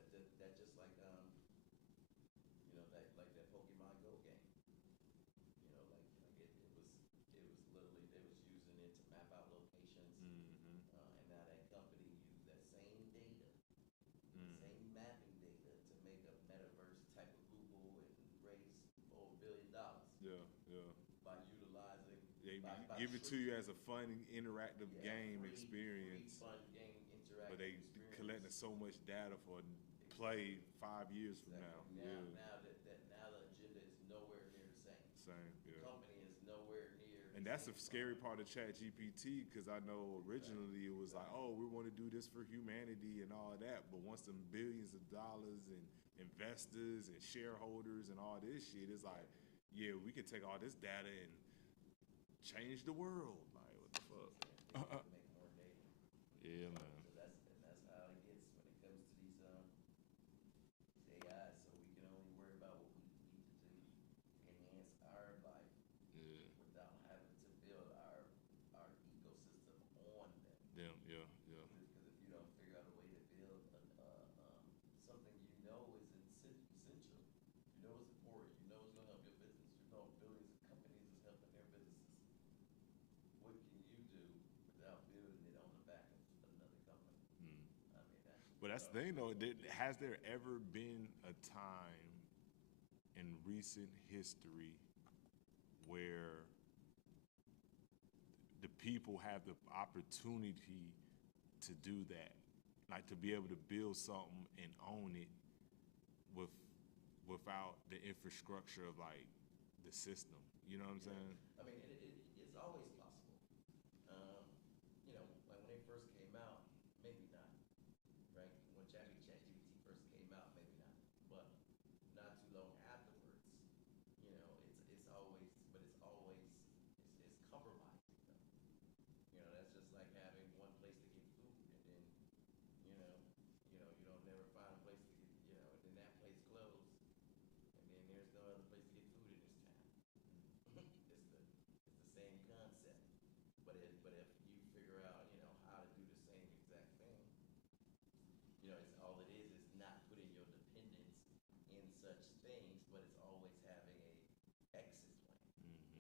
that just like like that Pokemon Go game. It was literally they was using it to map out locations, and now that company used that same data, same mapping data to make a metaverse type of Google and raise over $1 billion Yeah, yeah. by utilizing They by give it to you as a fun, interactive yeah, game free experience, fun game interactive but they experience. collecting so much data for play 5 years from now. Exactly. Yeah, Now the agenda is nowhere near the same. same. The Yeah. company is nowhere near. And the that's the same scary problem. part of ChatGPT, because I know originally it was like, oh, we want to do this for humanity and all of that. But once them billions of dollars and investors and shareholders and all this shit, it's like, yeah, we could take all this data and change the world. Like, what the fuck? They have to make more data. Yeah, man. So that's how it gets when it comes to these AI. So we can only worry about what we need to do to enhance our life Yeah. without having to build our ecosystem on them. Them, yeah, yeah. Because if you don't figure out a way to build something you know is essential, you know it's important, you know it's going to help your business, you know billions of companies is helping their businesses. What can you do without building it on the back of another company? I mean, But that's the thing, though. Has there ever been a time in recent history where the people have the opportunity to do that, like to be able to build something and own it with without the infrastructure of like the system? You know what I'm saying? I mean, it's always possible. Like when they first came out, maybe not, right? When ChatGPT first came out, maybe not. But not too long afterwards, it's always, but it's compromising though. That's just like having one place to get food, and then, you don't never find a place to get, and then that place closed, and then there's no other place to get food in this town. It's the same concept, but if you figure out how to do the same exact thing, it's all it is not putting your dependence in such things, but it's always having a exit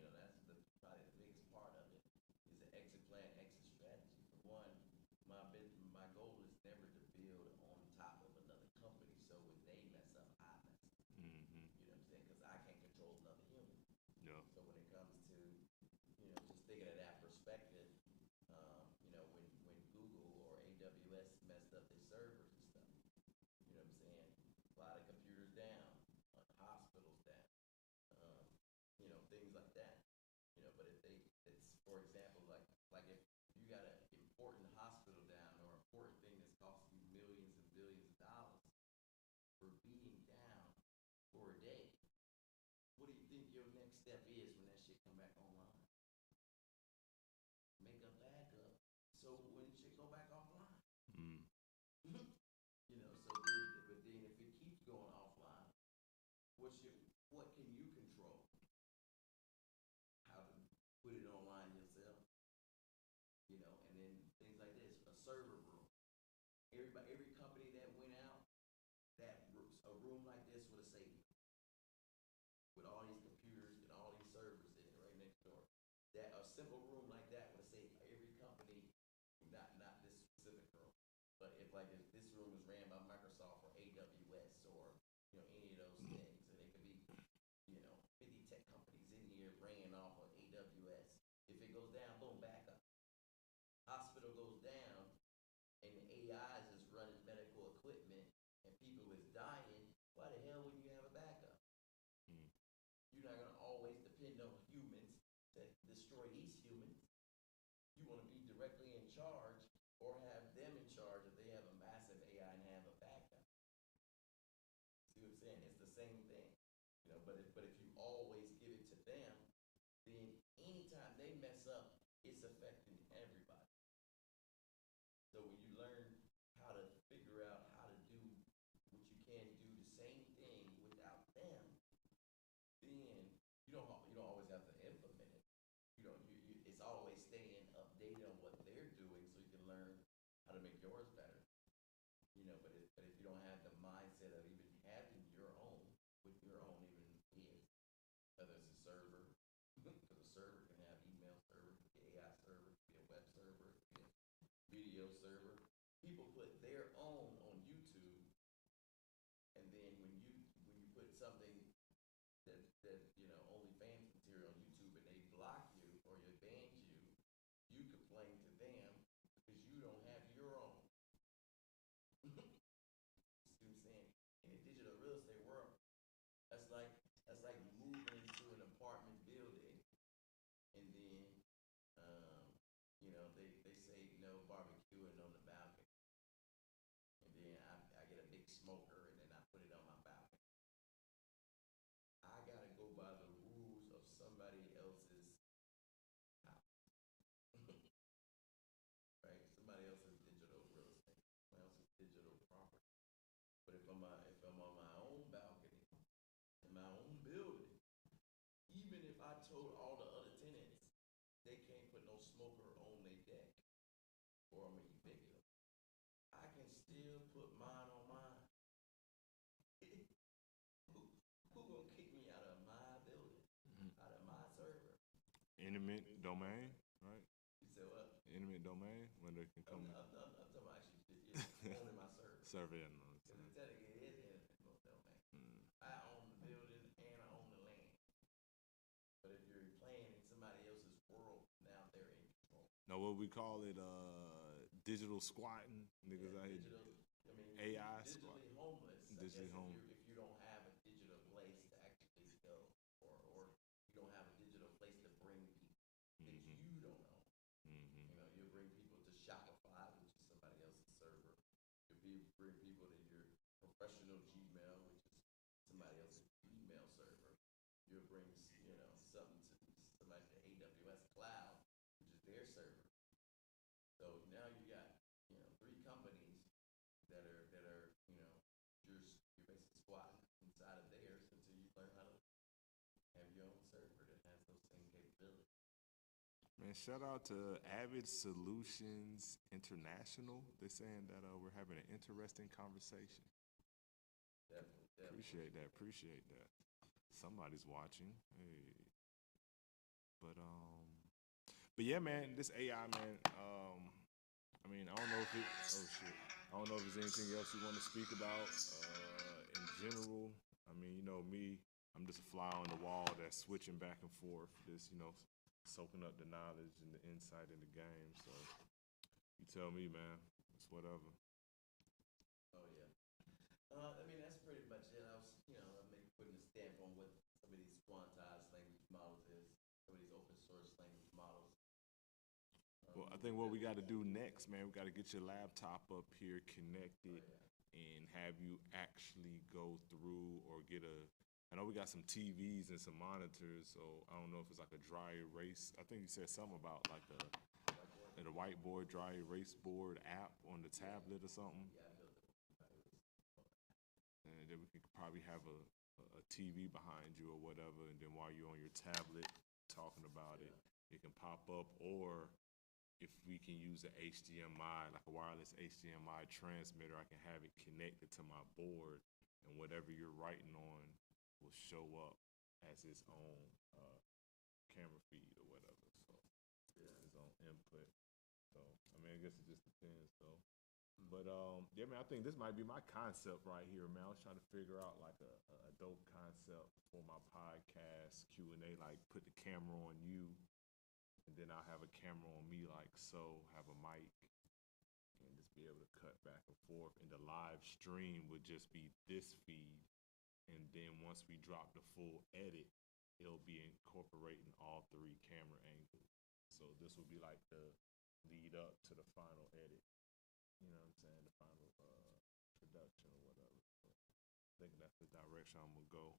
plan. That's probably the biggest part of it is the exit plan, exit strategy. For one, my goal is never to build on top of another company, so when they mess up, I mess up. You know what I'm saying? Because I can't control another human. Yeah. So when it comes to, just thinking of that perspective, when Google or AWS messed up their servers and stuff, you know what I'm saying? A lot of computers down, hospitals down, things like that. But if it's for example, like if you got an important hospital down or important thing that's costing you millions and billions of dollars for being down for a day, what do you think your next step is when that shit come back online? Make a backup so when shit go back offline. But then if it keeps going offline, what can you control? How to put it online yourself, and then things like this, a server room. Every company that went out, a room like this would have saved me. With all these computers and all these servers in right next door. That a simple room like that would have saved every company, not this specific room. But if this room is ran by Microsoft or AWS or any of those things, and it could be mess up, it's affecting everybody. So when you learn how to figure out how to do what you can do the same thing without them, then you don't always have to implement it. It's always staying updated on what they're doing so you can learn how to make yours better. But if you don't have the mindset of even having your own with your own even kids, whether it's a server, because a server can have email server, it could be AI server, it could be a web server, it could be a video server. People put their own on YouTube, and then when you put something that OnlyFans material on YouTube and they block you or they ban you complain to them because you don't have your own. See what I'm saying? In the digital real estate world, that's like moving into an apartment building and then they say no barbecuing on the balcony. And then I get a big smoker and then I put it on my balcony. I gotta go by the rules of somebody else's house. Right? Somebody else's digital real estate, somebody else's digital property. But if I'm on my own balcony, in my own building, even if I told all the other tenants they can't put no smoker on their deck or I'm gonna evict them, I can still put mine on mine. Who gonna kick me out of my building, out of my server? Intimate domain, right? You said what? Intimate domain, when they can come. I'm talking about actually owning my server. Server, yeah, no. Because technically it is intimate domain. I own the building and I own the land. But if you're playing in somebody else's world, now they're in control. Now, what we call it, digital squatting, niggas out here. AI squat. Digitally homeless. Digitally homeless. If you don't have a digital place to actually go, or you don't have a digital place to bring people that you don't own. You'll bring people to Shopify, which is somebody else's server. You'll bring people to your professional Gmail, which is somebody else's email server. You'll bring something to somebody to AWS cloud, which is their server. So now you got three companies that are you're basically squatting inside of theirs until you learn how to have your own server that has those same capabilities. Man, shout out to Avid Solutions International. They're saying that we're having an interesting conversation. Definitely. Appreciate that. Somebody's watching. Hey. But yeah, man, this AI, man. I mean, I don't know if it. Oh shit. I don't know if there's anything else you want to speak about in general. I mean, me. I'm just a fly on the wall that's switching back and forth. Just soaking up the knowledge and the insight in the game. So you tell me, man. It's whatever. Oh yeah. I mean that's pretty much it. I was maybe putting a stamp on what some of these quantized language models is, some of these open source language models. Well, I think what we got to do next, man, we got to get your laptop up here connected and have you actually go through or get I know we got some TVs and some monitors, so I don't know if it's like a dry erase. I think you said something about like a whiteboard, dry erase board app on the tablet or something. Yeah, I built it. And then we could probably have a TV behind you or whatever, and then while you're on your tablet talking about it, it can pop up. Or if we can use an HDMI, like a wireless HDMI transmitter, I can have it connected to my board, and whatever you're writing on will show up as its own camera feed or whatever. So its own input. So I mean, I guess it just depends though. But yeah, man, I think this might be my concept right here, man. I was trying to figure out like a dope concept for my podcast Q&A, like put the camera on you, and then I'll have a camera on me, like so, have a mic, and just be able to cut back and forth. And the live stream would just be this feed, and then once we drop the full edit, it'll be incorporating all three camera angles. So this will be like the lead up to the final edit. You know what I'm saying? The final production or whatever. So I think that's the direction I'm gonna go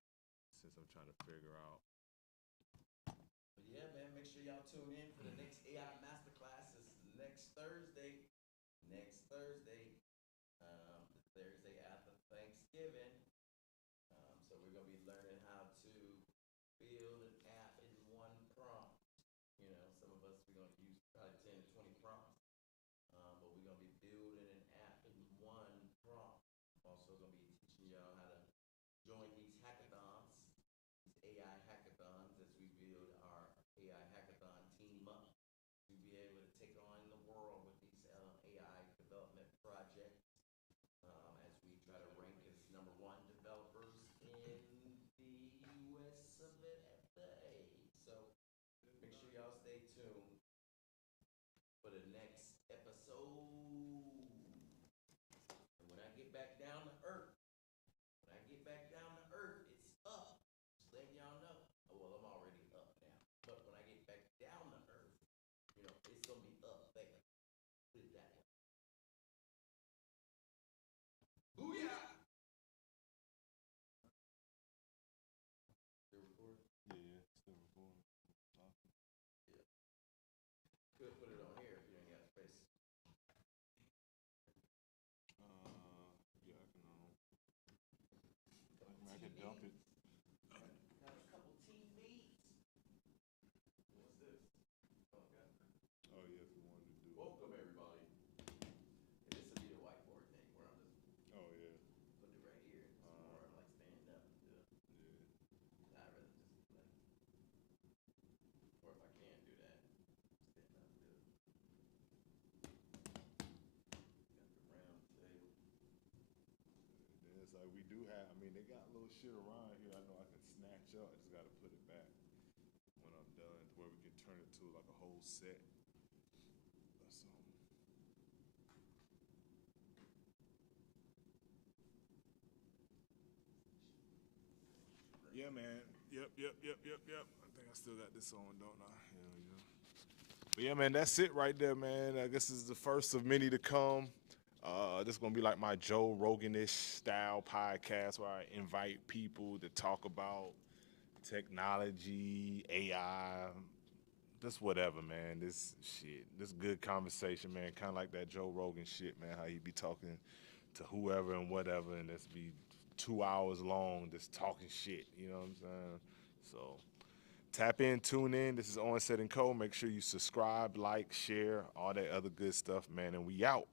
since I'm trying to figure out. But yeah, man, make sure sure y'all tune in for the next AI masterclass. It's next Thursday. Next Thursday. The Thursday after Thanksgiving. So we're gonna be learning how to build an app in one prompt. You know, some of us we're gonna use probably 10 to 20 prompts, but we're gonna be building an app in one prompt. Also gonna be teaching y'all how to join these hackathons, these AI hackathons, as we build our AI hackathon team up to be able to take on the world with these AI development projects. As we try to rank as number one developers in the US of A. So make sure y'all stay tuned for the next episode. And when I get back down to earth, it's up. Just letting y'all know. Oh, well, I'm already up now. But when I get back down to earth, you know, it's gonna be up there. Put it that way. Booyah! Still recording? Yeah, still recording. Yeah. Could put it on here if you ain't got space. Yeah, I can dump it. Got a couple teammates. What's this? Oh, God. Oh yeah, if you wanted to do it. Welcome, everybody. And this will be the whiteboard thing where I'm just Oh yeah. putting it right here. It's more like standing up and do it. Yeah. I'd rather just like, or if I can't do that, stand up and do it. Got the round table. Then it's like we do have. I mean, they got little shit around here. I know I can snatch up. I just got to put it back when I'm done, to where we can turn it to like a whole set. That's Yeah, man. Yep. I think I still got this on, don't I? Hell yeah. But yeah, man, that's it right there, man. I guess this is the first of many to come. This is gonna be like my Joe Rogan-ish style podcast where I invite people to talk about technology, AI, just whatever, man. This shit, this good conversation, man. Kind of like that Joe Rogan shit, man. How he be talking to whoever and whatever, and this be 2 hours long, just talking shit. You know what I'm saying? So tap in, tune in. This is OnSet and Co. Make sure you subscribe, like, share, all that other good stuff, man. And we out.